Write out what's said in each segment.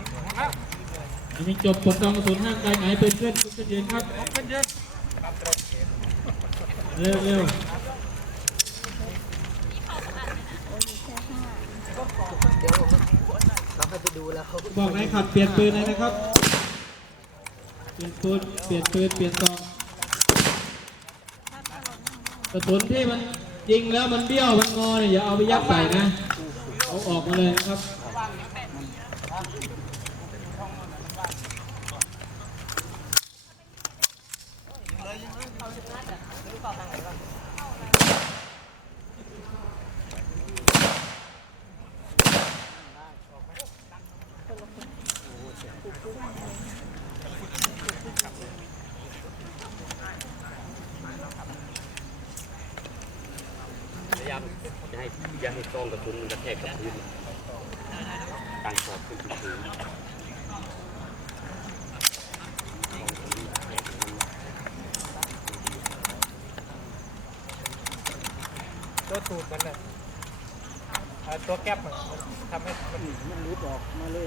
มครับยังจบผลกองกระสุนห้างไกลไหนเป็นเพื่อนทุกคนยืนครับขึ้นยืนเร็วเร็วเราให้ไปดูแล้วบอกนายขับเปลี่ยนปืนเลยนะครับ เปลี่ยนปืน เปลี่ยนปืน เปลี่ยนซองกระสุนที่มันยิงแล้วมันเบี้ยวมันงอเนี่ยอย่าเอาไปยัดใส่นะ เอาออกมาเลยนะครับ พยายามจะให้อย่าให้ซองกระสุนมันกระแทกกับพื้นการสอบขึ้นสูง ตัวตูดมันน่ะอ่าตัวแก๊ปมันทำให้มันมันรุดออกมาเลย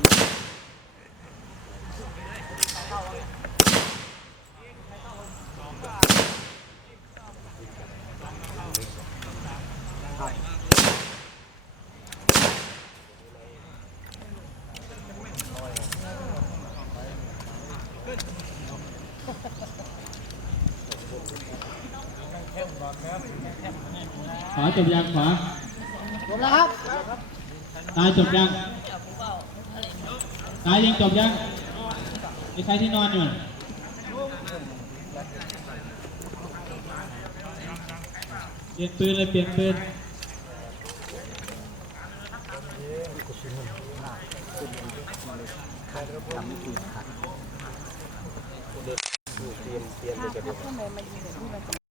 ขวาจบยังขวาจบแล้วครับตายจบยังตายยังจบยังมีใครที่นอนอยู่เปลี่ยนปืนเลยเปลี่ยนปืนเตรียมเตรียมเลยกระดูก